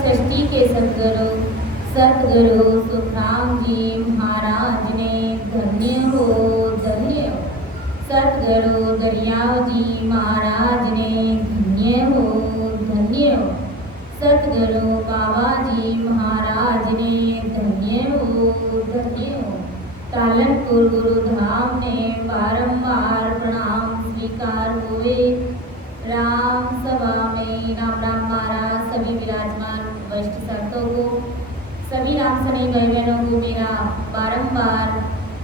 सृष्टि के सद्गुरु सतगुरु सुखराम जी महाराज ने धन्य हो धन्य हो। सतगुरु दरियाव जी महाराज ने धन्य हो धन्य हो। सतगुरु बाबा जी महाराज ने धन्य हो धन्य हो। तालनपुर गुरुधाम ने बारंबार प्रणाम स्वीकार हुए। राम सभा में राम राम महाराज सभी विराजमान वरिष्ठ संतों को, सभी राम सनी भाई बहनों को मेरा बारंबार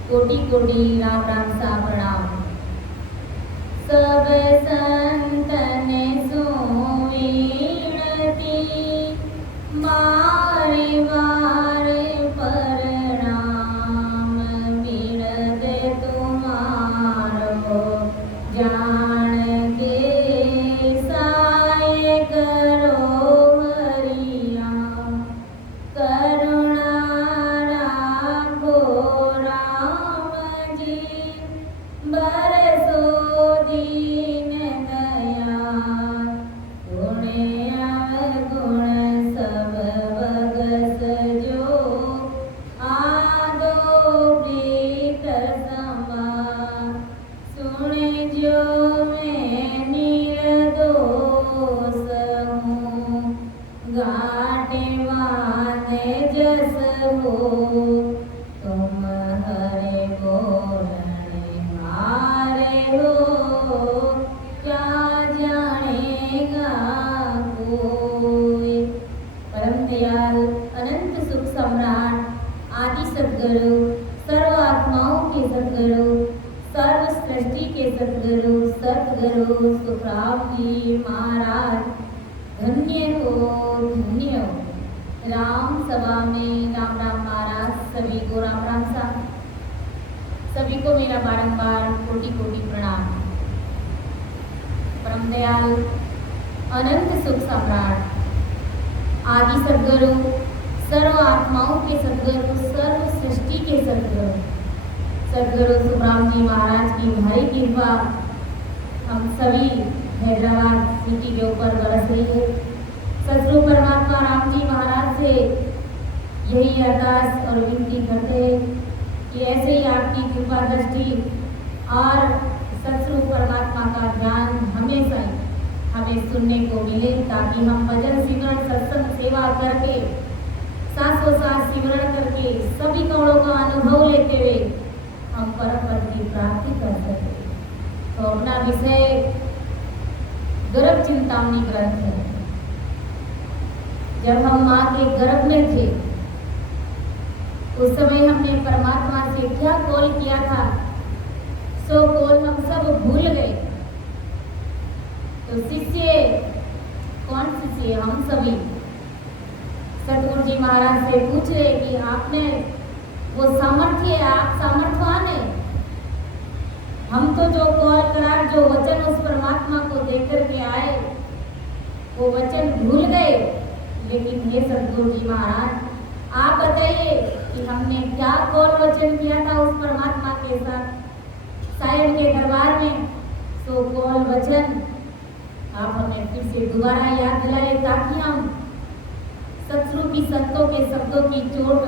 कोटि कोटि राम राम सा प्रणाम। सब संतन सुविनती बारे बारे प्रणाम। बिरद तुम्हारो जान के साय करो हरिया। करुणा राखो राम जी बरसो दीन दयाल। गुण अवगुण सब बगस जो आदो प्रीत समा। सुने जो मैं निर्दोष हूँ घाटे वादे जस हो। तुम हरे बोलने हारे हो क्या जानेगा कोई। परम दयाल अनंत सुख सम्राट आदि सद्गुरु सर्व आत्माओं के सद्गुरु सर्व सृष्टि के सद्गुरु सतगुरु सुखराम जी महाराज धन्य हो धन्य हो। राम सभा में राम राम महाराज सभी को राम राम सा। सभी को मेरा बारंबार कोटि कोटि प्रणाम। परम दयाल अनंत सुख सम्राट आदि सद्गुरु सर्व आत्माओं के सद्गुरु सर्व सृष्टि के सद्गुरु सद्गुरु सुखराम जी महाराज की भारी कृपा हम सभी हैदराबाद सिटी के ऊपर बरस रही है। सद्गुरु परमात्मा राम जी महाराज से यही अरदास और विनती करते हैं कि ऐसे ही आपकी कृपा दृष्टि और सद्गुरु परमात्मा का ज्ञान हमेशा ही हमें सुनने को मिले, ताकि हम भजन सिमरन सत्संग सेवा करके सांसों-सांस सिमरन करके सभी कौड़ों का अनुभव लेते हुए हम परम पद की प्राप्ति कर सके। तो अपना विषय गर्भ चिंतामणि ग्रंथ है। जब हम माँ के गर्भ में थे उस समय हमने परमात्मा से क्या कॉल किया था, सो कॉल हम सब भूल गए। तो शिष्य कौन शिष्य? हम सभी सतगुरु जी महाराज से पूछ रहे कि आपने वो सामर्थ्य है, आप सामर्थ्यवान है। हम तो जो कॉल करार जो वचन उस परमात्मा को देख करके आए वो वचन भूल गए। लेकिन हे सतगुरु जी महाराज आप बताइए कि हमने क्या कौल वचन किया था उस परमात्मा के साथ साहिब के दरबार में। सो कौल वचन आप हमें फिर से दोबारा याद दिलाए, ताकि हम सतरूपी संतों के शब्दों की चोट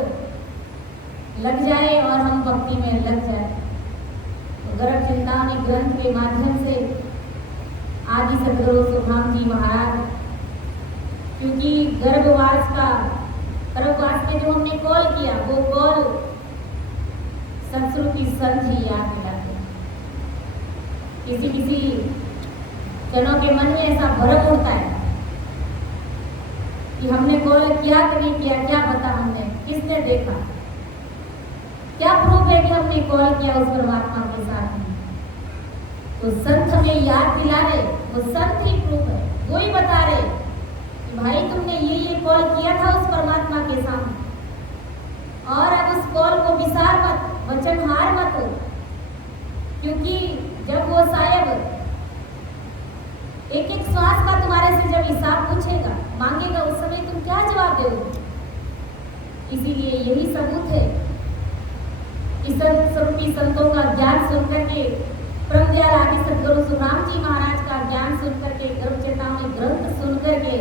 लग जाए और हम भक्ति में लग जाए। तो गर्भ चिंतामणि ग्रंथ के माध्यम से आदि सद्गुरु सुखराम जी महाराज, क्योंकि गर्भवास में जो हमने कॉल किया वो कॉल सतरूपी संत ही याद दिलाते। किसी जनों के मन में ऐसा भ्रम उठता है कि हमने कॉल किया कि नहीं किया, क्या पता हमने किसने देखा, क्या प्रूफ है कि हमने कॉल किया उस परमात्मा के साथ में। तो संत हमें याद दिला रहे, वो संत ही प्रूफ है, वो ही बता रहे कि भाई तुमने ये कॉल किया था उस परमात्मा के सामने, और अब उस कॉल को विसार मत, वचन हार मत हो। क्योंकि जब वो साहेब एक एक श्वास का तुम्हारे से जब हिसाब पूछेगा मांगेगा, उस समय तुम क्या जवाब दोगे। इसीलिए यही सबूत है कि स्वरूपी संतों का ज्ञान सुनकर के, परम दयाल आदि सद्गुरु सुखराम जी महाराज का ज्ञान सुनकर के, गर्भ चिंतामणि ग्रंथ सुनकर के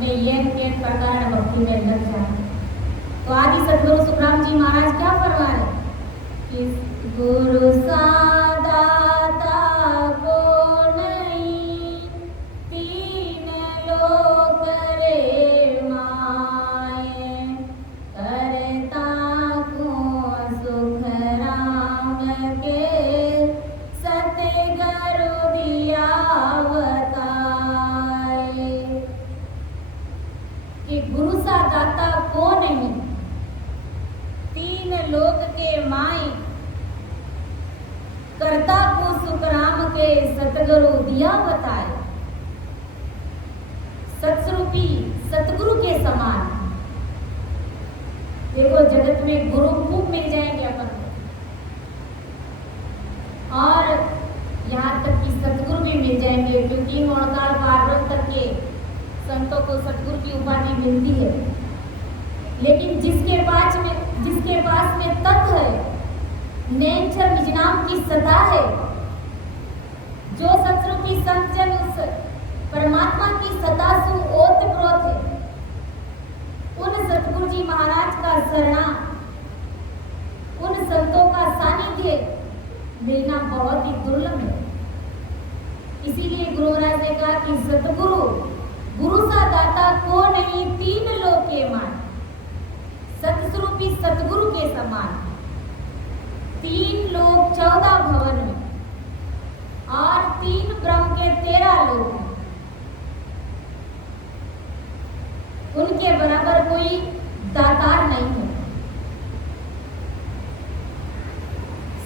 अपने ये प्रकार भक्ति में लग जाए। तो आदि सदगुरु सुखराम जी महाराज क्या फरमा रहे कि गुरु सादाता को नहीं, तीन लोक रे माए, करता को सुख राम के, सतगुरु दिया बताए। कि गुरु सा दाता को नहीं, तीन लोक के माई, करता को सुख राम के, सतगुरु दिया बताए। सत्स्वरूपी सतगुरु के समान। देखो जगत में गुरु खूब मिल जाएंगे अपन को, और यहाँ तक कि सतगुरु भी मिल जाएंगे, क्योंकि मोड़काल पार तक के संतों को सतगुरु की उपाधि मिलती है। लेकिन जिसके पास में तत्व है, नेचर निज नाम की सता है, जो सत्स्वरूपी संत जन उस परमात्मा की सता सु ओतप्रोत है, उन सतगुरु जी महाराज का शरणा, उन संतों का सानिध्य मिलना बहुत ही दुर्लभ है। इसीलिए गुरु महाराज ने कहा कि सतगुरु गुरु सा दाता को नहीं, तीन लोक के मान, सतस्वरूपी सतगुरु के समान। 3 लोक 14 भवन में और 3 ब्रह्म के 13 लोक में, उनके बराबर कोई दातार नहीं है।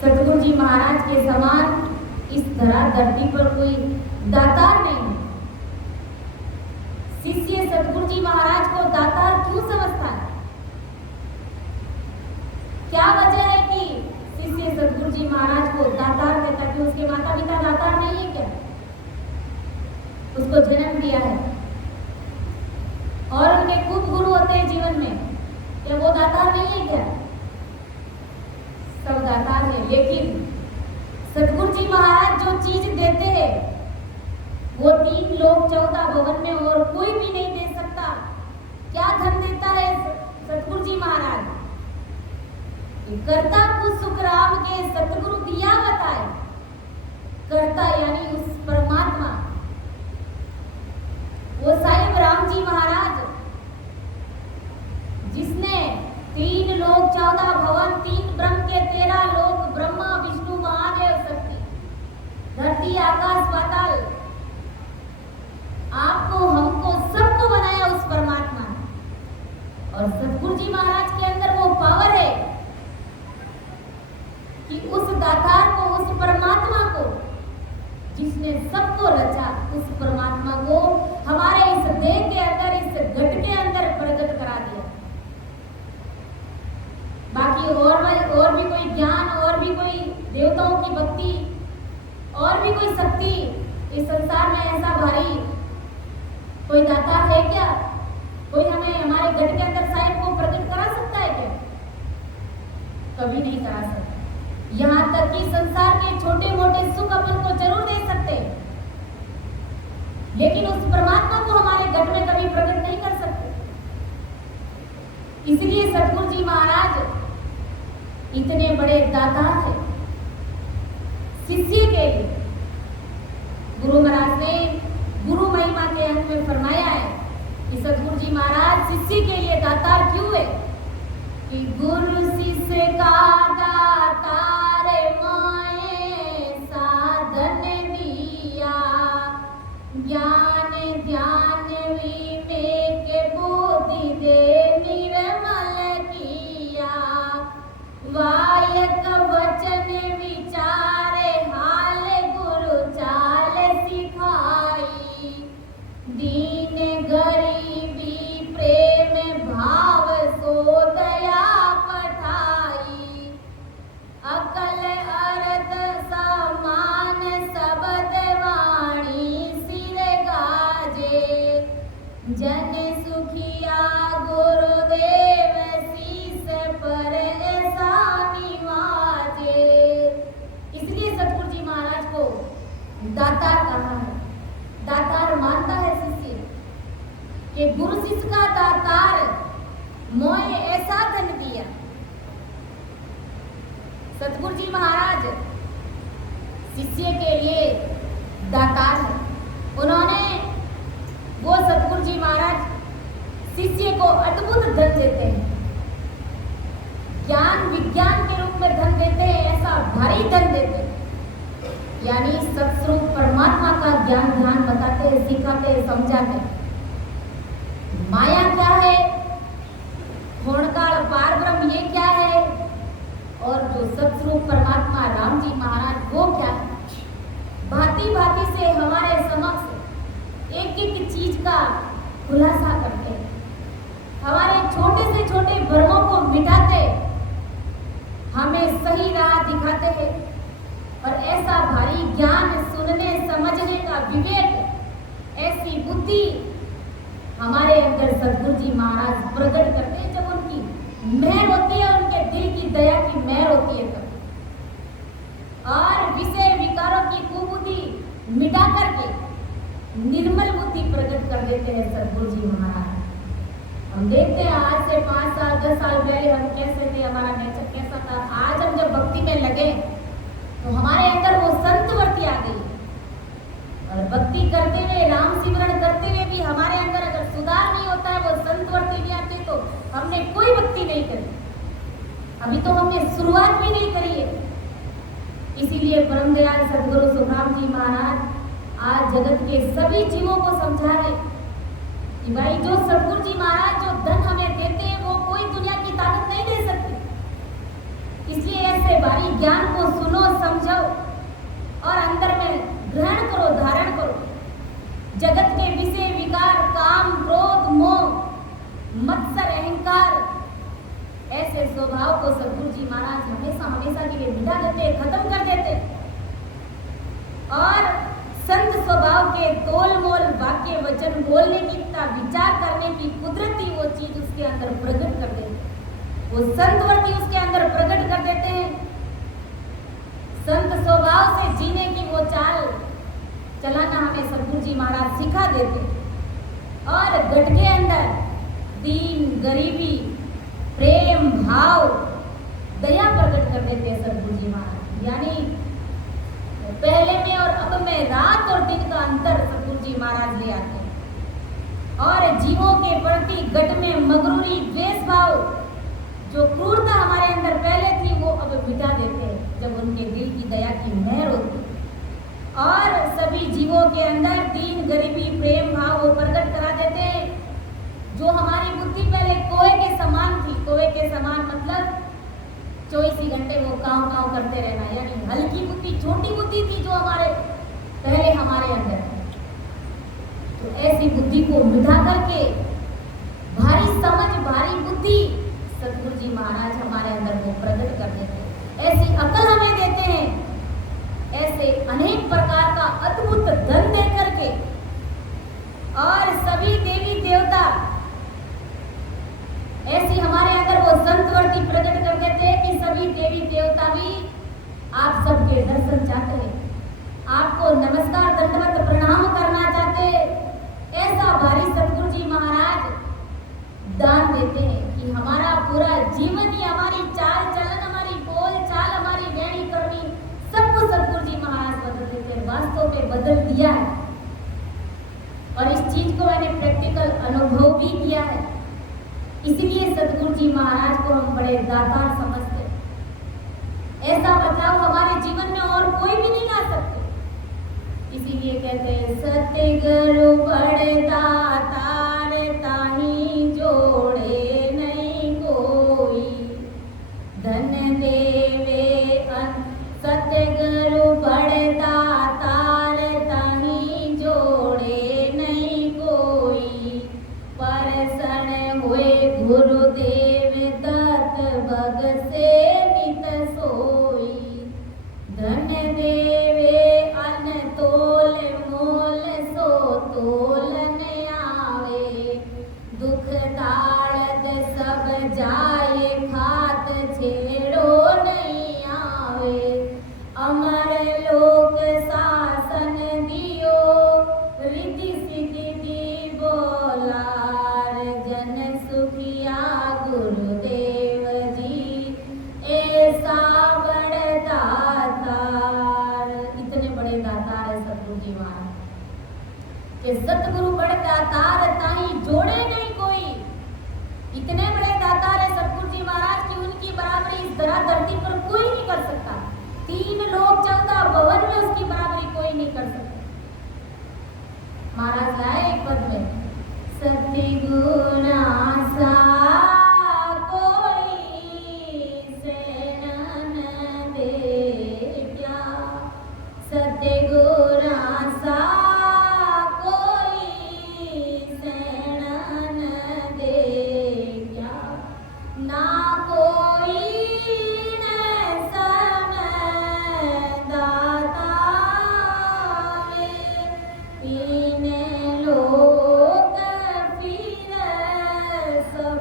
सतगुरु जी महाराज के समान इस धरती पर कोई दातार नहीं है। शिष्य सतगुरु जी महाराज को दातार क्यों समझता है? क्या वजह है कि शिष्य सतगुरु जी महाराज को दातार कहता? कि उसके माता पिता दातार नहीं है क्या? उसको जन्म दिया है और उनके खूब गुरु होते हैं जीवन में, क्या वो दातार नहीं है क्या? सब दातार है, लेकिन सतगुरु जी महाराज जो चीज देते हैं वो 3 लोक 14 भवन में और कोई भी नहीं दे सकता। क्या धन देता है सतगुरु जी महाराज? कर्ता को सुख राम के, सतगुरु दिया बताए। कर्ता यानी उस परमात्मा, वो साहिब राम जी महाराज, जिसने 3 लोक 14 भवन, 3 ब्रह्म के 13 लोक, ब्रह्मा विष्णु महादेव शक्ति, धरती आकाश पाताल, आपको हमको सबको बनाया उस परमात्मा ने। और सतगुरु जी महाराज के अंदर वो पावर है कि उस दातार को, उस परमात्मा को, जिसने सबको रचा, उस परमात्मा को हमारे इस देह के अंदर, इस घट के अंदर प्रकट करा दिया। बाकी और भी कोई ज्ञान, और भी कोई देवताओं की भक्ति, और भी कोई शक्ति इस संसार में ऐसा भारी कोई दातार है क्या? कोई हमें हमारे घट के अंदर साहिब को प्रकट करा सकता है क्या? कभी नहीं करा सकता। यहाँ तक कि संसार के छोटे मोटे सुख अपन को जरूर दे सकते, लेकिन उस परमात्मा को हमारे घट में कभी प्रकट नहीं कर सकते। इसलिए सतगुरु जी महाराज इतने बड़े दातार थे शिष्य के लिए। गुरु महाराज ने गुरु महिमा के अंत में फरमाया है कि सतगुरु जी महाराज शिष्य के लिए दातार क्यों है? कि गुरु शिष्य का दातार माए, साधन दिया, ज्ञान ध्यान विवेक बुद्धि दे निर्मल किया, वायक वचन विचार हाल गुरु चाल सिखाई, दीन गरीबी प्रेम भाव सो दया पठाई, कि गुरु शिष्य का दातार मोए ऐसा धन दिया। सतगुरु जी महाराज शिष्य के लिए दातार है। उन्होंने वो सतगुरु जी महाराज शिष्य को अद्भुत धन देते हैं, ज्ञान विज्ञान के रूप में धन देते हैं, ऐसा भारी धन देते हैं। यानी सत्स्वरूप परमात्मा का ज्ञान ध्यान बताते हैं, सिखाते हैं, समझाते हैं। माया क्या है, होणकाल पार ब्रह्म ये क्या है, और जो सत्स्वरूप परमात्मा राम जी महाराज वो क्या है। भांति भांति से हमारे समक्ष एक एक चीज का खुलासा करते हैं, हमारे छोटे से छोटे भ्रमों को मिटाते, हमें सही राह दिखाते हैं। और ऐसा भारी ज्ञान सुनने समझने का विवेक, ऐसी बुद्धि हमारे अंदर सतगुरु जी महाराज प्रकट करते हैं। जब उनकी मेहर होती है, उनके दिल की दया की मेहर होती है तब। और विषय विकारों की कुबुद्धि मिटा करके निर्मल बुद्धि प्रकट कर देते हैं सतगुरु जी महाराज। हम देखते हैं आज से 5 साल 10 साल पहले हम कैसे थे, हमारा नेचर कैसा था। आज हम जब भक्ति में लगे तो हमारे अंदर वो संतवृत्ति आ गई, और भक्ति करते हुए राम सिमरण करते हुए भी हमारे अंदर अगर सुधार नहीं होता है, वो संतवृत्ति नहीं आती, तो हमने कोई भक्ति नहीं करी, अभी तो हमने शुरुआत भी नहीं करी है। इसीलिए परम दयाल सदगुरु सुखराम जी महाराज आज जगत के सभी जीवों को समझा रहे कि भाई जो सतगुरु जी महाराज जो धन हमें देते हैं वो कोई दुनिया की ताकत नहीं दे सकती। इसलिए ऐसे भारी ज्ञान को सुनो, समझो और अंदर में ग्रहण करो, धारण करो। जगत के विषय विकार, काम, क्रोध, मोह, मत्सर, अहंकार, ऐसे स्वभाव को सतगुरु जी महाराज हमेशा हमेशा के लिए मिटा देते, खत्म कर देते। और संत स्वभाव के तोल मोल वाक्य वचन बोलने की तथा विचार करने की कुदरती वो चीज उसके अंदर प्रकट कर देते, वो संतवृत्ति उसके अंदर प्रकट कर देते हैं। संत स्वभाव से जीने की वो चाल चलाना हमें सतगुरु जी महाराज सिखा देते। और घट के अंदर दीन, गरीबी, प्रेम, भाव, दया प्रकट कर देते हैं सतगुरु जी महाराज। यानी पहले में और अब में रात और दिन का अंतर सतगुरु जी महाराज ले आते हैं। और जीवों के प्रति घट में मगरूरी, द्वेष भाव, जो क्रूरता हमारे अंदर पहले थी वो अब मिटा देते हैं जब उनके दिल की दया की मेहर होती है। और सभी जीवों के अंदर दीन, गरीबी, प्रेम भाव वो प्रकट करा देते हैं। जो हमारी बुद्धि पहले कोए के समान थी, कोए के समान मतलब 24 घंटे वो काँव करते रहना, यानी हल्की बुद्धि, छोटी बुद्धि थी जो हमारे पहले हमारे अंदर। तो ऐसी बुद्धि को मिटा करके भारी समझ, भारी बुद्धि सतगुरु जी महाराज हमारे अंदर वो प्रकट कर देते हैं। ऐसी अकल हमें देते हैं, ऐसे अनेक प्रकार का अद्भुत धन दे करके। और सभी देवी देवता ऐसी हमारे अंदर वो संतवृत्ति प्रकट कर देते हैं कि सभी देवी देवता भी आप सबके दर्शन चाहते हैं, आपको नमस्कार दंडवत प्रणाम करना चाहते हैं। ऐसा भारी सतगुरु जी महाराज दान देते हैं कि हमारा पूरा जीवन ही, हमारी चाल चलन, हमारी बोल चाल, हमारी रहनी करनी, सबको सतगुरु जी महाराज बदल देते हैं, वास्तव में बदल दिया है। और इस चीज को मैंने प्रैक्टिकल अनुभव भी किया है। इसीलिए सतगुरु जी महाराज को हम बड़े दातार समझते हैं। ऐसा बदलाव हमारे जीवन में और कोई भी नहीं ला सकते। इसीलिए कहते हैं सतगुरु बड़े दातार ताही जोड़े नहीं कोई, धन देवे सतगुरु बड़े दातार ताही जोड़े नहीं कोई, परसण हुए गुरुदेव दत्त भग से नित सोई, धन देवे अन तोल मोल सो तोलन आवे, दुख ताड़द सब जाए खात छेड़ो नहीं आवे, अमर लोक शासन दियो रिद्धि सिद्धि बोला,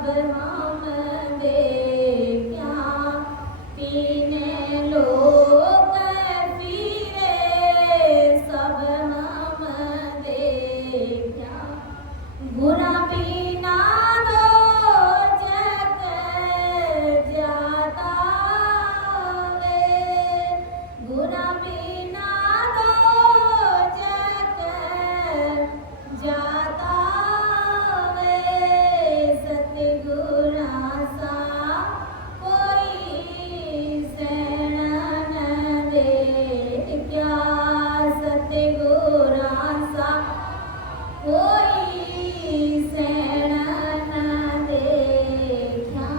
सब हम देखा, तीन लोक फिरे सब हम देखा, गुना बिना दो जग जाता वे, गुना बिना दो जग जाता वे, सतगुरा सा कोई सैण न दे क्या, सतगुरा सा कोई सैण न देखा।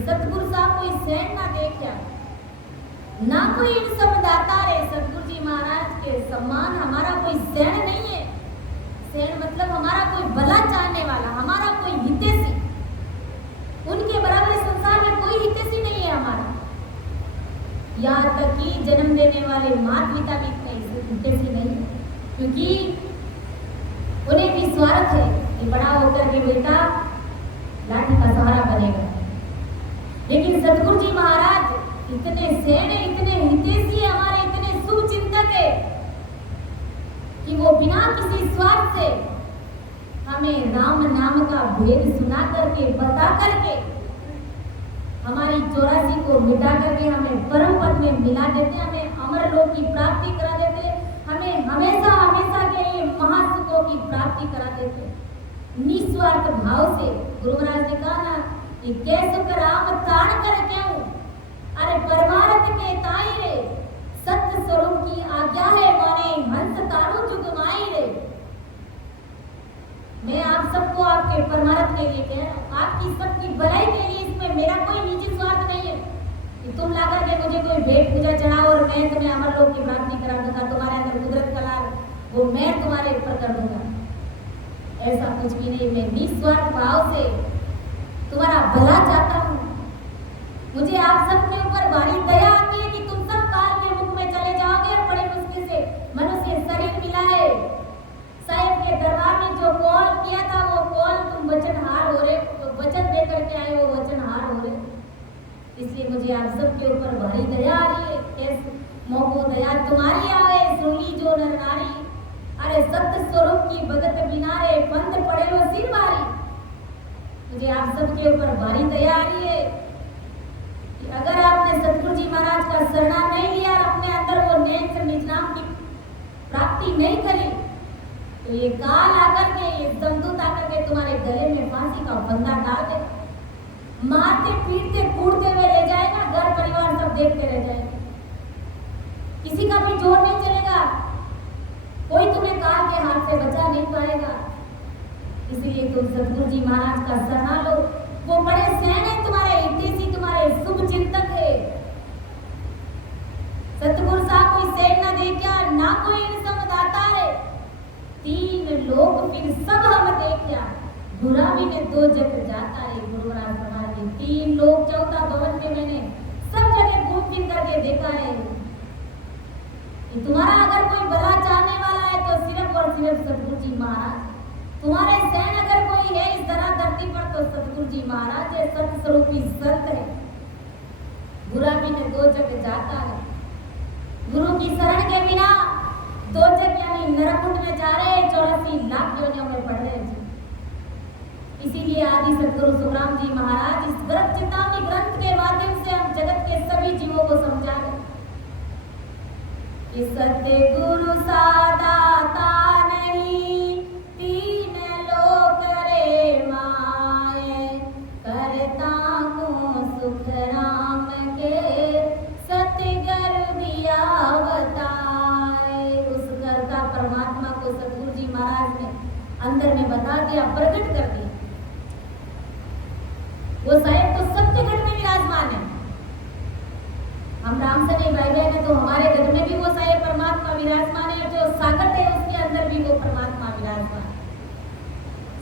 सतगुरु साहब कोई सैण ना देखा, ना कोई इन समदाता रे। सतगुरु जी महाराज के सम्मान हमारा कोई सैण नहीं है। सैण मतलब हमारा कोई भला चाहने वाला, हमारा कोई हितैषी। उनके बराबर संसार में कोई हितैषी नहीं है हमारा। यहाँ तक कि जन्म देने वाले माता पिता भी कहीं हितैषी नहीं है, क्योंकि उन्हें भी स्वार्थ है कि बड़ा होकर के बेटा लाठी का सहारा बनेगा। लेकिन सतगुरु जी महाराज इतने सैण, इतने हितैषी है हमारे, इतने शुभ चिंतक है कि वो बिना किसी स्वार्थ से हमें राम नाम का भेद सुना करके, बता करके, हमारी 84 को मिटा करके हमें परम पद में मिला देते, हमें अमर लोक की प्राप्ति करा देते, हमें हमेशा हमेशा के लिए महासुखों की प्राप्ति करा देते निस्वार्थ भाव से। गुरु महाराज ने कहा ना कि कैसुख राम ताण कर क्यों, अरे परमार्थ के ताई रे, सत्य स्वरूप की आज्ञा है माने, हंस तारू जुग माई रे। मैं आप सबको आपके परमार्थ के लिए कह रहा हूँ, आपकी सबकी भलाई के लिए। इसमें मेरा कोई निजी स्वार्थ नहीं है कि तुम लाकर के मुझे कोई भेंट पूजा चढ़ाओ और मैं तुम्हें अमर लोक की प्राप्ति करा दूंगा, तुम्हारे अंदर कुदरत कला वो मैं तुम्हारे ऊपर कर दूंगा। ऐसा कुछ भी नहीं। मैं निस्वार्थ भाव से तुम्हारा भला चाहता हूँ। मुझे आप सबके ऊपर भारी दया आती है कि तुम सब काल के मुख में चले जाओगे और बड़े मुश्किल से मनुष्य शरीर मिला है। साहिब के दरबार में जो कॉल किया था वो कॉल तुम वचनहार हो रहे, वचन दे करके आए वो वचनहार हो रहे। इसलिए मुझे आप सबके ऊपर भारी दया आ रही है। कैसे मोको दया तुम्हारी आवे, सुन ली जो नर नारी, अरे सत्य स्वरूप की भगत बिना रे, पंथ पड़े वो सिर भारी। मुझे आप सबके ऊपर भारी दया आ रही है कि अगर आपने सतगुरु जी महाराज का शरणाम नहीं लिया और अपने अंदर वो नेत्र निज नाम की प्राप्ति नहीं करी, तो ये काल आकर के, ये दमदूत आकर के तुम्हारे गले में फांसी का फंदा डाल दे, मारते पीटते कूटते हुए ले जाएगा, घर परिवार सब देखते रह जाएंगे, किसी का भी जोर नहीं चलेगा, कोई तुम्हें काल के हाथ से बचा नहीं पाएगा। इसलिए तुम सतगुरु जी महाराज का शरण लो। वो बड़े सैन है, तुम्हारे हितैषी, तुम्हारे शुभ चिंतक है। सतगुरु साहब कोई सैन ना देखा, ना कोई इन समदाता है, तीन लोक फिर सब हम देखा, बुरा भी ने दो जग जाता है। गुरु महाराज हमारे तीन लोक 14 भवन में मैंने सब जगह घूम फिर करके देखा है कि तुम्हारा अगर कोई भला चाहने वाला है तो सिर्फ और सिर्फ सतगुरु जी महाराज। तुम्हारे सैन अगर कोई है इस धरती पर तो सतगुरु जी महाराज है, सत्य स्वरूपी संत है। बुरा भी ने दो जग जाता है। गुरु की शरण के बिना दो जग यानी नरकुंड में जा रहे हैं, 84 लाख योनियों में पड़ रहे हैं। इसीलिए आदि सतगुरु सुखराम जी महाराज इस ग्रंथ चेतावनी ग्रंथ के माध्यम से हम जगत के सभी जीवों को समझा रहे कि सतगुरु सादाता नहीं, तीन लोक रे माए, करता को सुख राम के, सतगुर दिया बताए। उस करता परमात्मा को सतगुरु जी महाराज ने अंदर में बता दिया, प्रकट कर दिया। वो साहेब तो सत्यगढ़ में विराजमान है। हम राम से नहीं भाई बहन है तो हमारे घर में भी वो साहेब परमात्मा विराजमान है, जो सागर है उसके अंदर भी वो परमात्मा विराजमान है।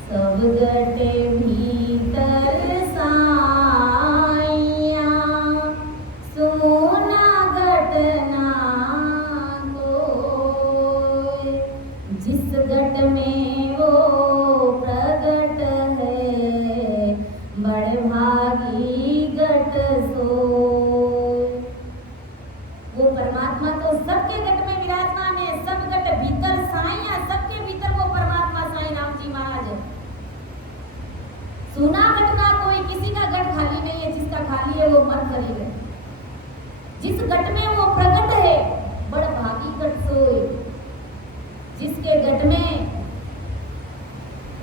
सब गटे भीतर साइया, सोना घटना कोय, जिस घट में वो प्रगट है, जूनागढ़ का कोई किसी का गढ़ खाली नहीं है, जिसका खाली है वो मर करेगा। जिस गढ़ में वो प्रकट है बड़ भागी गढ़ सोए, जिसके गढ़ में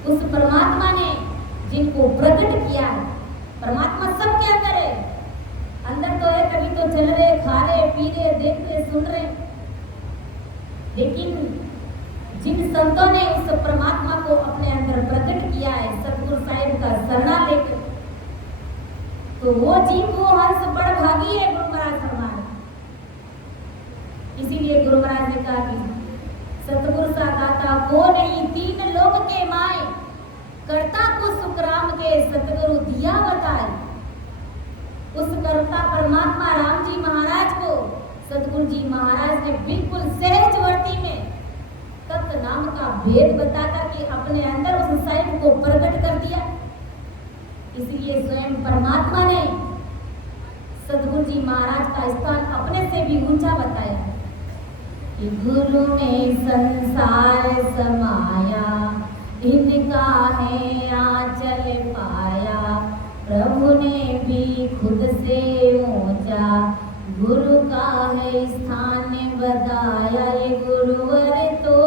उस परमात्मा ने जिनको प्रकट किया है। परमात्मा सबके अंदर है, अंदर तो है तभी तो चल रहे, खा रहे, पी रहे, देख रहे, सुन रहे। लेकिन जिन संतों ने उस परमात्मा को अपने अंदर प्रकट किया है सतगुरु साहिब का शरणा लेकर, तो वो जीव वो हंस बड़ भागी है। गुरु महाराज फरमाए, इसीलिए गुरु महाराज ने कहा कि सतगुरु सा दाता को नहीं, तीन लोक के माए, कर्ता को सुखराम के सतगुरु दिया बताए। उस कर्ता परमात्मा राम जी महाराज को सतगुरु जी महाराज ने बिल्कुल सहजवर्ती में तत्व नाम का भेद बताकर के अपने अंदर उस साहिब को प्रकट कर दिया। इसलिए स्वयं परमात्मा ने सतगुरु जी महाराज का स्थान अपने से भी ऊंचा बताया कि गुरु में संसार समाया, इनका है आंचल पाया, प्रभु ने भी खुद से ऊंचा, गुरु का है स्थान बताया। ये गुरुवर तो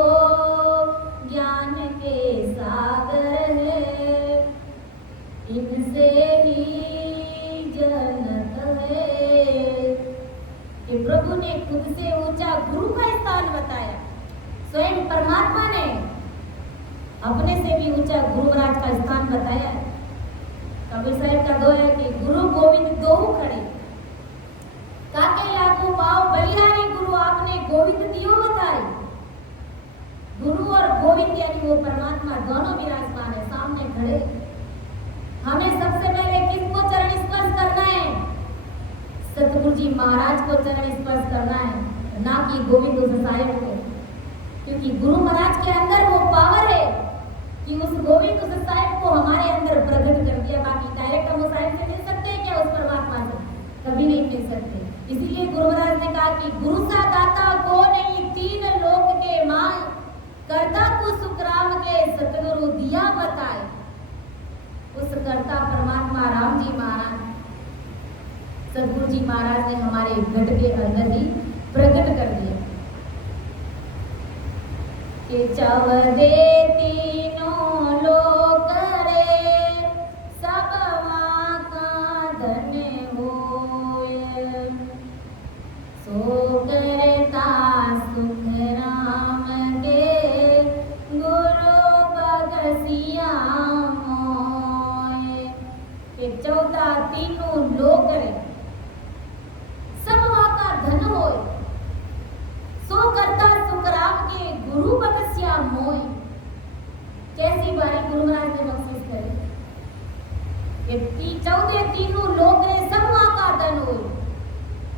ज्ञान के सागर है, इनसे ही जन्नत है। कि प्रभु ने खुद से ऊंचा गुरु का स्थान बताया, स्वयं परमात्मा ने अपने से भी ऊंचा गुरु महाराज का स्थान बताया। कबीर साहब का दो है कि गुरु गोविंद दो खड़े, काके लागू पाओ बलिहारी, गुरु आपने गोविंद दियो बताए। गुरु और गोविंद यानी वो परमात्मा दोनों विराजमान है, सामने खड़े। हमें सबसे पहले किसको चरण स्पर्श करना है? सतगुरु जी महाराज को चरण स्पर्श करना है, ना कि गोविंद उस साहिब को। क्योंकि गुरु महाराज के अंदर वो पावर है कि उस गोविंद उस साहिब को हमारे अंदर प्रकट कर दिया। बाकी डायरेक्ट हम उस साहिब से मिल सकते हैं क्या? उस परमात्मा से कभी नहीं मिल सकते। इसीलिए गुरु महाराज ने कहा कि गुरु सा दाता को नहीं, तीन लोक के माय, कर्ता को सुखराम के सतगुरु दिया बताए। उस कर्ता परमात्मा राम जी महाराज सतगुरु जी महाराज ने हमारे घट के अंदर ही प्रकट कर दिया कि चव दे तीनों लोक रे, सब माँ का धन होए, सो करता सुख राम के, गुरु बगसिया मोए। कि 14 तीनों लोक रे, सब माँ का धन होए, सो करता सुख राम के, गुरु बगसिया मोय। कैसी बारी गुरु महाराज ने बख्शिश करे कि 14 तीनों लोक रे, सब माँ का धन होए।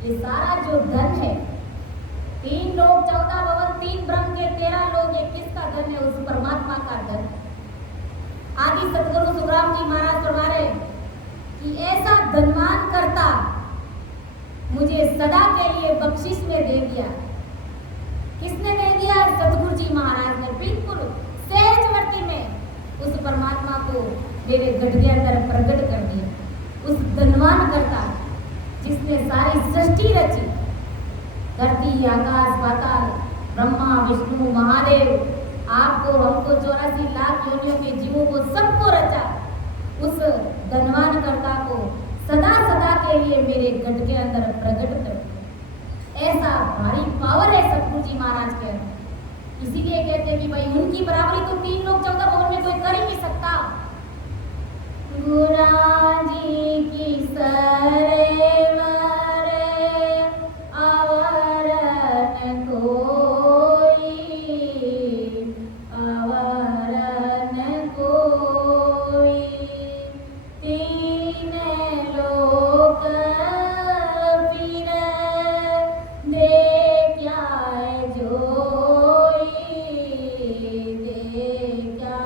ये सारा जो धन है, 3 लोक 14 भवन, 3 ब्रह्म के 13 लोक, ये किसका धन है? उस परमात्मा का धन। आदि सतगुरु सुखराम जी महाराज फरमा रहे कि ऐसा धनवान करता मुझे सदा के लिए बख्शिश में दे दिया। किसने दे दिया? सतगुरु जी महाराज ने बिल्कुल सहजवर्ती में उस परमात्मा को मेरे गढ़ के अंदर प्रकट कर दिया। उस धनवान करता जिसने सारी सृष्टि रची, धरती आकाश पाताल, ब्रह्मा विष्णु महादेव, आपको हमको 84 लाख योनियों के जीवों को सबको रचा, उस धनवान कर्ता को सदा सदा के लिए मेरे गढ़ के अंदर प्रकट कर। ऐसा भारी पावर है सतगुरु जी महाराज के अंदर। इसीलिए कहते हैं कि भाई उनकी बराबरी तो 3 लोक 14 भवन में कोई कर ही नहीं सकता। गुरा जी की सरेवर आवरण कोई, आवरण कोई, 3 लोक फिर देखा जोई, देखा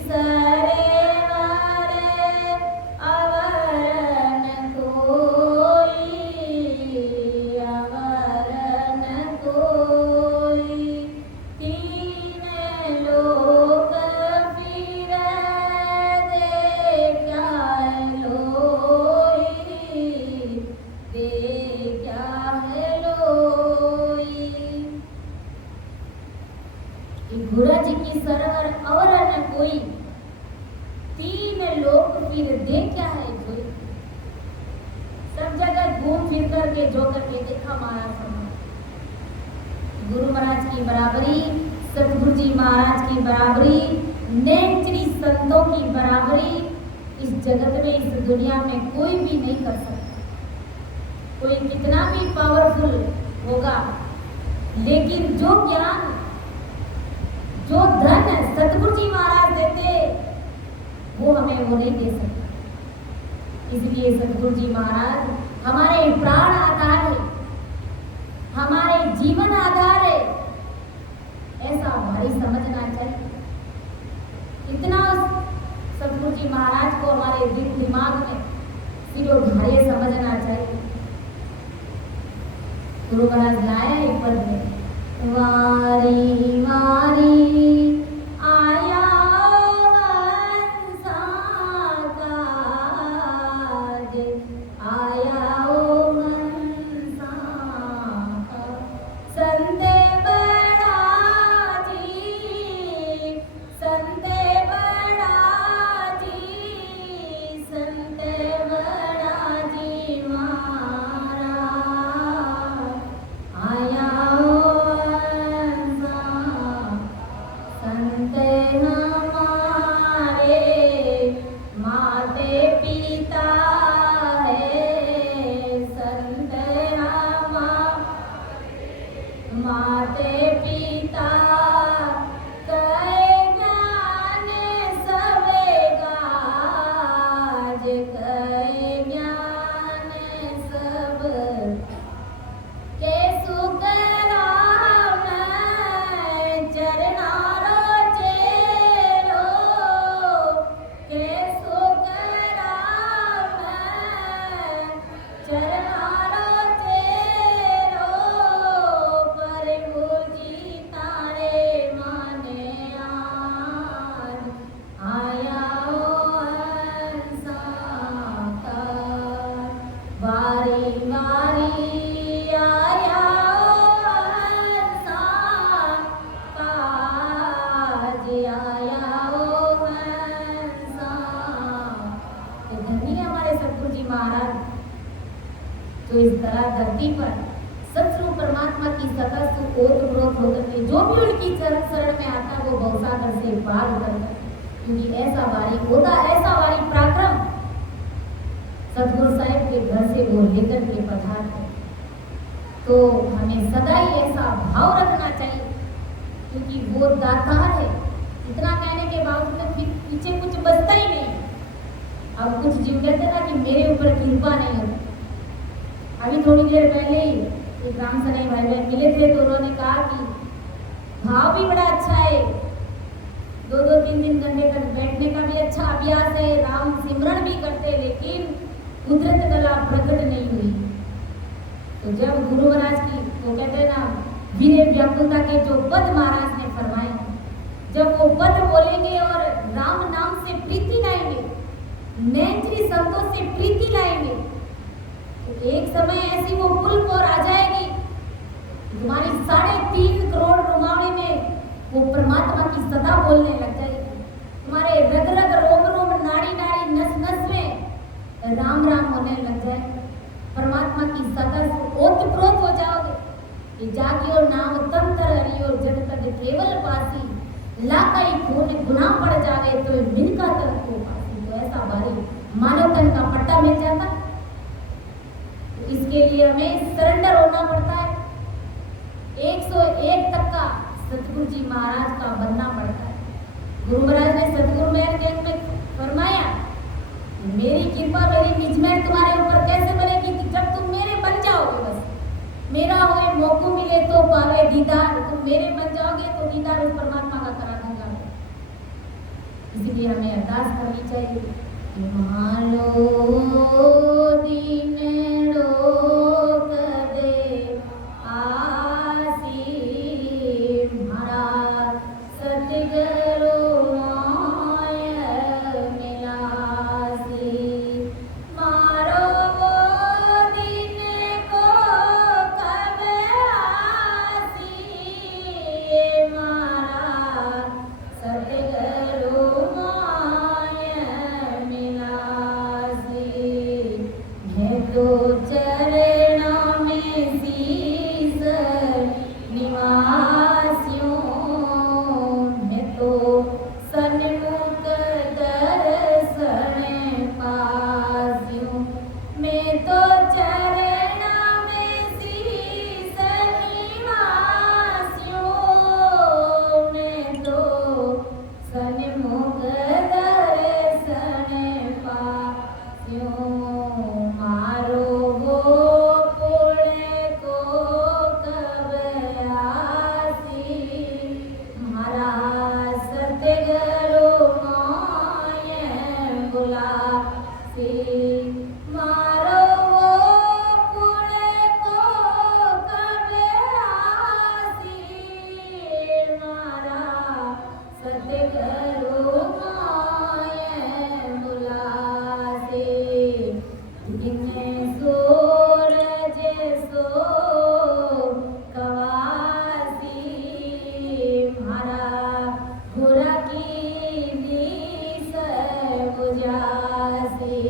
सरेवर अवर न कोई, अवर न कोई। तीन लोक फिरे देखा लोई, देखा लोई। घोड़ा जी की सरवर और न कोई, तीन लोक फिर देखा है कोई। सब जगह घूम फिर करके जो करके देखा महाराज ने। गुरु महाराज की बराबरी, सतगुरु जी महाराज की बराबरी, नेत्री संतों की बराबरी इस जगत में, इस दुनिया में कोई भी नहीं कर सकता। कोई कितना भी पावरफुल होगा, लेकिन जो ज्ञान, जो धन सतगुरु जी महाराज देते, वो हमें वो नहीं दे सकता। इसलिए सतगुरु जी महाराज हमारे प्राण आधार है, हमारे जीवन आधार है, ऐसा भारी समझना चाहिए। इतना सतगुरु जी महाराज को हमारे दिल दिमाग में सिरोधार्य समझना चाहिए। गुरु महाराज लाए एक पद में, वारी वारी आया हंसा काज, आया हंसा का। संते बड़ा जी, संते बड़ा जी, संते बड़ा जी महाराज आया माते पिता कहे ज्ञान सबे गाज, कहे ज्ञान सब के सुख राम चरणारो चेरो, के सुख राम चरणारो चेरो। प्रभु जी तारे माने आज, आया हंसा का। वारी वारी आया हंसा काज, आया हंसा। तो धन्य हमारे सतगुरु जी महाराज, तो इस तरह धरती पर सतस्वरूप परमात्मा की सदा से ओतप्रोत होकर के जो भी उनकी शरण में आता वो भवसागर से पार उतरता। क्योंकि ऐसा भारी होता, ऐसा भारी पराक्रम सतगुरु साहिब के घर से वो लेकर के पधारते। तो हमें सदा ही ऐसा भाव रखना चाहिए, क्योंकि वो दातार है। इतना कहने के बावजूद फिर पीछे कुछ बचता ही नहीं। अब कुछ जीव कहते ना कि मेरे ऊपर कृपा नहीं होती। अभी थोड़ी देर पहले ही एक राम सने भाई बहन मिले थे, तो उन्होंने कहा कि भाव भी बड़ा अच्छा है, 2-2 3 घंटे तक बैठने का भी अच्छा अभ्यास है, राम सिमरन भी करते, लेकिन कुदरत कला प्रकट नहीं हुई। तो जब गुरु महाराज की, वो कहते हैं ना, वीर व्याकुलता के जो पद महाराज ने फरमाए, जब वो पद बोलेंगे और राम नाम से प्रीति लाएंगे, नेत्री संतों से प्रीति लाएंगे, तो एक समय ऐसी वो पुल पर आ जाएगी, तुम्हारी 3.5 करोड़ रुमावणी में वो परमात्मा की सदा बोलने लग जाएगी। तुम्हारे रग रग रोम रोम नाड़ी नाड़ी नस नस में राम राम होने लग जाएगा। परमात्मा की सदा से ओतप्रोत हो जाओगे कि जागियो नाम तम तर हरियो जग तक केवल पासी, लाकाई खून गुनाह पड़ जावे तो मिनका तन को पासी। तो ऐसा भारी मानव तन का पट्टा मिल जाता। तो इसके लिए हमें सरेंडर होना पड़ता है। 101 तक का सतगुरु जी महाराज का बनना पड़ता है। गुरु महाराज ने सतगुरु मेहर में फरमाया, मेरी कृपा मेरी निज मेहर तुम्हारे ऊपर कैसे बनेगी? जब तुम मेरे बन जाओगे, बस मेरा होए मौको मिले तो पावे दीदार, तुम मेरे बन जाओगे तो दीदार उस परमात्मा का करा दूंगा। इसलिए हमें अरदास करनी चाहिए कि मालो दिन रोक दे आसी मारा सतगुरु माय मिलासी मारो वो दिन को कब आसी मारा सतगुरु माय मिलासी मैं तो चरणों में शीस निवासियों मैं तो सन्मुख दर्शन पासियों मैं तो चरणों में शीस निवासियों मैं तो सन्मुख दर्शन पासियों मारो वो पुण्य को कब आसी मारा सतगुरु माय बुलासी मारो वो पुण्य को कब आसी मारा सतगुरु माय बुलासी दिन सूरज सो कवासी मारा घुरा की दिस बुझासी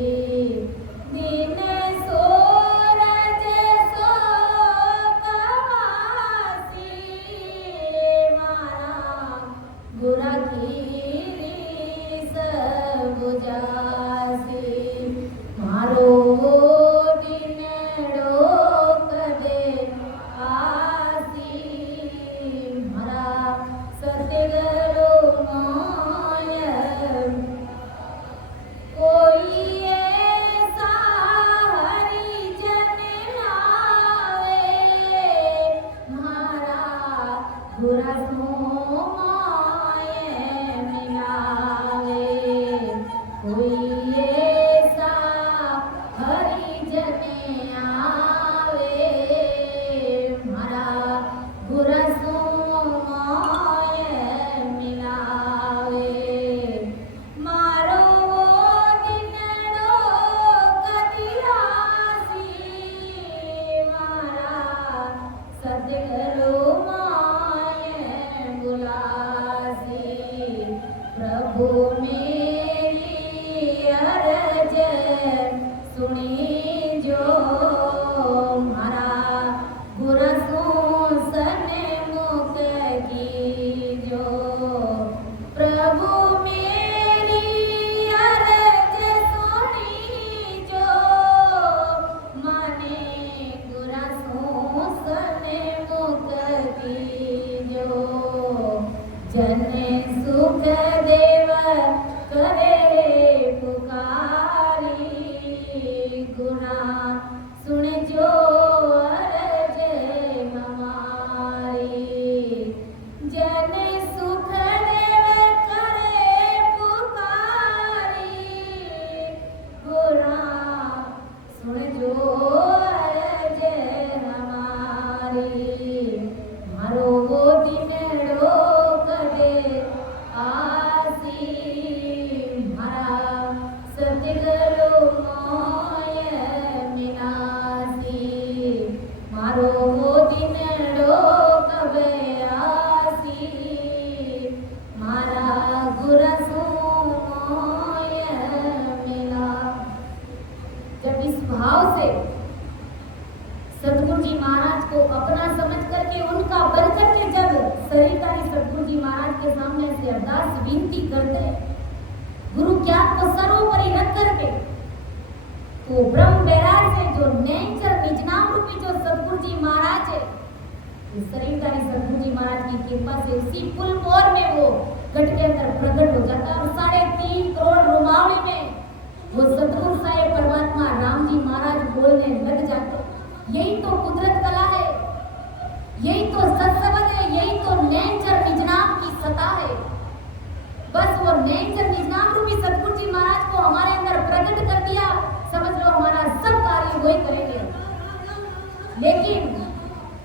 दिन सूरज सो कवासी मारा घुरा की दिस बुझासी मारो दिन रोक दे आसी मारा सतगुरु माय कोई ऐसा हरिजन आवे मारा बुरा सो माय मिलावे कोई ऐसा हरिजन आवे मारा बुरा सो माय मिलावे मारो वो दिन रोक दियासी मारा सतगुरु माय बुलासी प्रभु मेरी अरज सुनी जो मारा बुरा सन मुख की जो प्रभु मेरी अरज सुनी जो माने बुरा सन मुख की जो जन सुख देव करे पुकारी गुना सुन जो अरज हमारी जन सुख देव करे पुकारी गुना सुन जो अरज हमारी मारो वो दिन रोक दे आसी मारा सतगुरु माय मिलासी मारो वो दिन रोक दे आसी मारा गुरसु माय मिला। जब इस भाव से सतगुरु जी महाराज को अपना समझ करके उनका बल करके जब सरितारी सतगुरु जी महाराज के सामने से अरदास विनती करते गुरु ज्ञान को सर्वोपरि रख करके तो ब्रह्म बैराग से जो नेचर निजनाम रूपी जो सतगुरु जी महाराज है सरितारी सतगुरु जी महाराज की कृपा से उसी पुल पोर में वो घट के अंदर प्रकट हो जाता और 3.5 करोड़ रुमावली में वो सतगुरु साहेब परमात्मा राम जी महाराज बोलने लग जाते। यही तो कुदरत कला है, यही तो सत्संग है, यही तो नेचर निजनाम की सत्ता है। बस वो नैनचर निजनाम रूपी सतगुरु जी महाराज को हमारे अंदर प्रकट कर दिया, समझ लो हमारा सब कार्य वही करेंगे। लेकिन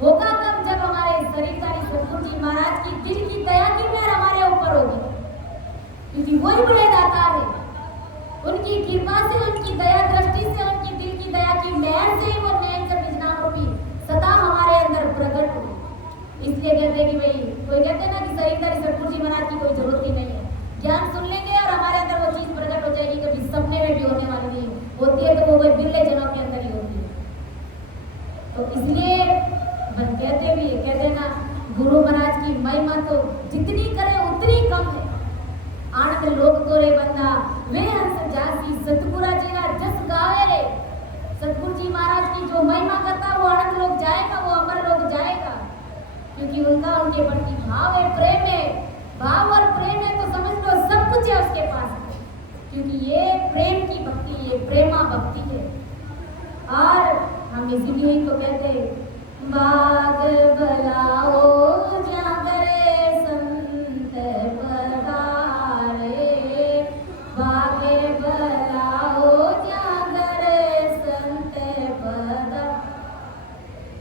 होगा तब जब हमारे शरीरधारी सतगुरु जी महाराज की दिल की दया की मेहर हमारे ऊपर होगी, क्योंकि वही बड़े दातार है। उनकी कृपा से, उनकी दया दृष्टि से, उनकी दिल की दया की मेहर से वो नैनचर निजनाम रूपी सदा हमारे अंदर प्रकट हो। इसलिए कहते हैं कि भाई, कोई कहते हैं ना कि शरीरधारी सतगुरु जी महाराज की कोई जरूरत ही नहीं है, ज्ञान सुन लेंगे और हमारे अंदर वो चीज प्रकट हो जाएगी, कभी सपने में भी होने वाली नहीं होती है, तो वो कोई बिरले जनों के अंदर ही होती है। तो इसलिए कहते भी कहते ना, गुरु महाराज की महिमा तो जितनी करे उतनी कम है। आनंद लोक तोरे बंदा वे हंस जासी सतगुरा जीरा जस गावे रे। सतगुरु जी महाराज की जो महिमा करता वो आनंद लोक जाएगा, वो अमर लोक जाएगा, क्योंकि उनका उनके प्रति भाव है, प्रेम है। भाव और प्रेम है तो समझ लो सब कुछ है उसके पास, क्योंकि ये प्रेम की भक्ति, ये प्रेमा भक्ति है। और हम इसीलिए तो कहते हैं, बाग बलाओ जागरे संत पधारे, बागे बलाओ जागरे संत पधारे,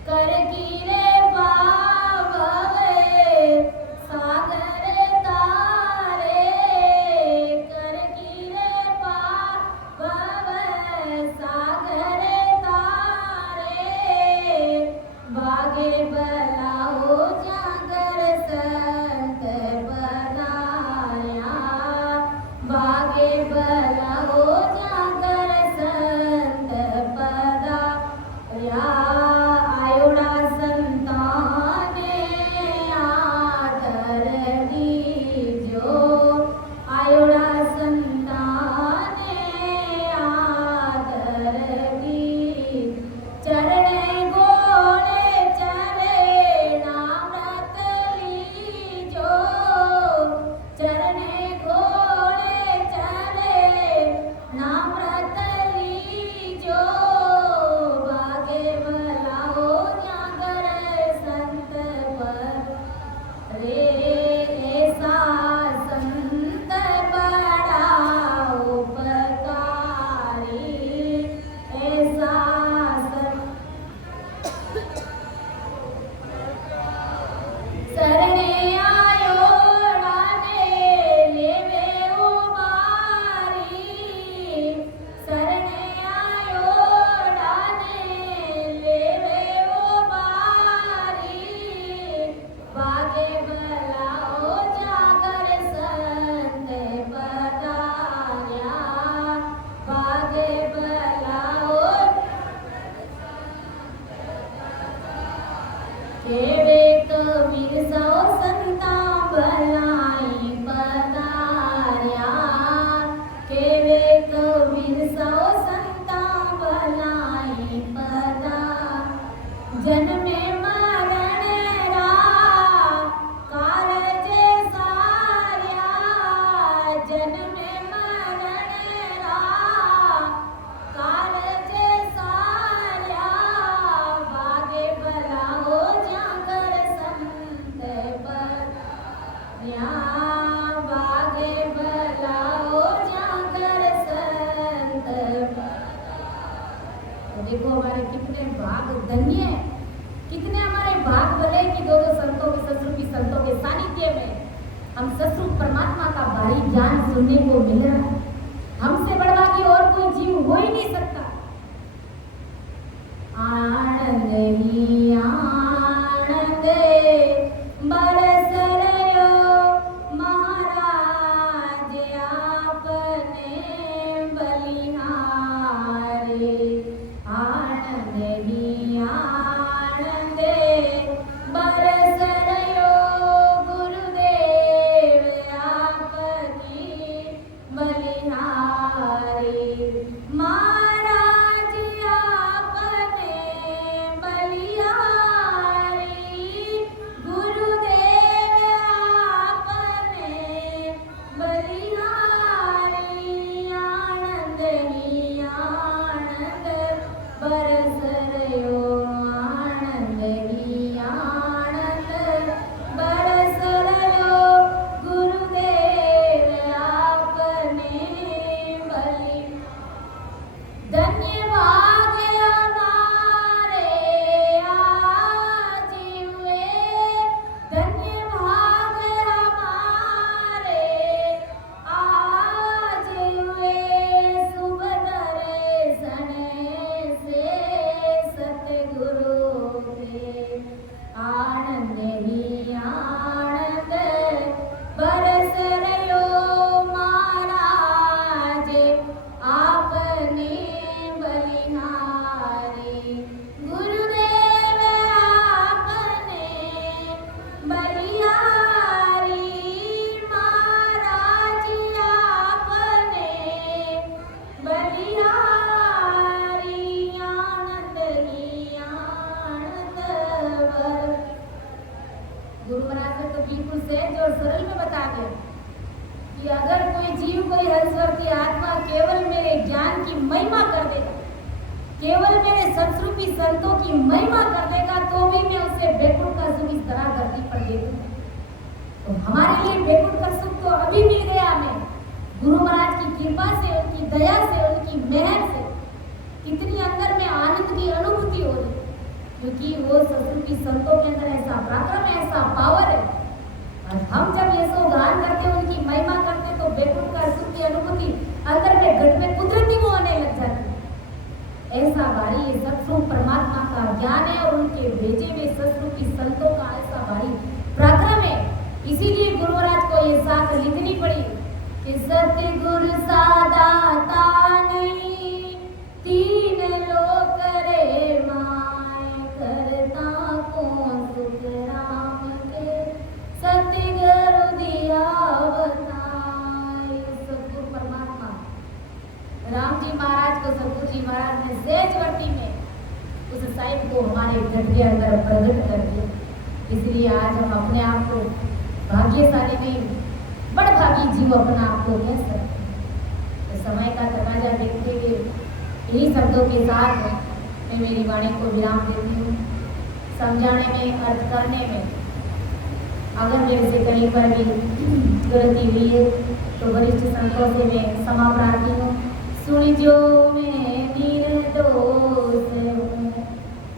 कर गिरे बाबे सागर तारे, कर गिरे बाबे सागर तारे, बागे बलाओ जागर संत पधारा, बागे बलाओ जागर संत पधारा। आयोड़ा संताने आदर दीजो, आयोड़ा संताने आदर दी, चरणे गोड़े चले नामृत लीजो, चरणे गोड़े चले नामृत लीजो, बागे बलाओ जागर संत पर रे, ऐसा संत बड़ा उपकारी, ऐसा शरणे आयो डाले लेवे उबारी, शरणे आयो डाले लेवे उबारी, बागे बलाओ जागर संत पधारा, बागे बलाओ केवे कबीर सौ संता भलाई पधारा, केवे कबीर सौ संता भलाई पधारा, जन्मे मरण रा कारज सार्या, जन्मे मरण रा कारज सार्या, बागे बलाओ जागर संत पधारा, बागे बलाओ जागर संत पधारा। तो देखो हमारे कितने भाग धन्य हैं, कितने हमारे भाग भले कि दो संतों के ससुर की संतों के सानिध्य में हम ससुर परमात्मा का भारी ज्ञान सुनने को मिल रहा है। हमसे बढ़वा के और कोई जीव हो ही नहीं सकता। आनंद ही आनंद बरस रयो महाराज आपने बलिहारे, आनंद ही आनंद बरस रयो गुरुदेव आपकी बलिहारे, महाराज कि अगर कोई जीव, कोई हंसवर की आत्मा केवल मेरे ज्ञान की महिमा कर देगा, केवल मेरे सत्स्वरूपी संतों की महिमा कर देगा, तो भी मैं उसे बैकुंठ का सुख इस तरह धरती पर दे दूंगा। तो हमारे लिए बैकुंठ का सुख तो अभी मिल गया हमें, गुरु महाराज की कृपा से, उनकी दया से, उनकी मेहर से कितनी अंदर में आनंद की अनुभूति हो रही, क्योंकि वो सत्स्वरूपी संतों के अंदर ऐसा पराक्रम है, ऐसा पावर है। और हम जब ये सब गान करते, उनकी महिमा करते, तो बैकुंठ का सुख की अनुभूति अंदर में घट में कुदरती वो होने लग जाती। ऐसा भारी ये सत्स्वरूप परमात्मा का ज्ञान है और उनके भेजे हुए सत्स्वरूपी संतों का ऐसा भारी पराक्रम है। इसीलिए गुरु महाराज को ये साख लिखनी पड़ी कि सतगुरु सादाता नहीं, तीन लोक रे माय, करता को सुख राम के, सतगुरु दिया बताए। सतगुरु परमात्मा राम जी महाराज को सतगुरु जी महाराज ने सहजवर्ती में उस साहिब को हमारे घट के अंदर प्रकट कर दिया। इसलिए आज हम अपने आप को भाग्यशाली नहीं, बड़भागी जीव अपना आप को कह सकते हैं। तो समय का तकाजा देखते हुए इन्हीं शब्दों के साथ मैं मेरी वाणी को विराम देती हूँ। समझाने में, अर्थ करने में अगर मेरे से कहीं पर भी गलती हुई है तो वरिष्ठ संतों से मैं क्षमा प्रार्थी हूँ। सुन जो मैं निर्दोष हूँ,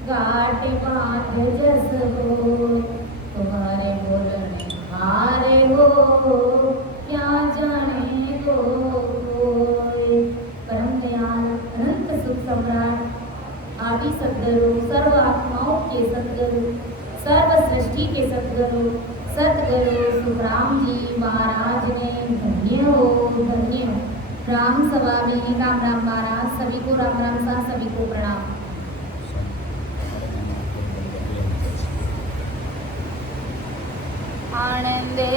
गाट बांध जस हो, तुम्हारे बोलने हारे हो, क्या जाने को कोई। परम दयाल अनंत सुख सम्राट आदि सद्गुरु, सर्व आत्माओं के सद्गुरु, सर्व सृष्टि के सद्गुरु, सद्गुरु सुखराम जी महाराज ने धन्य हो, धन्य हो। राम स्वामी राम राम महाराज, सभी को राम राम सा, सभी को प्रणाम। आनंदे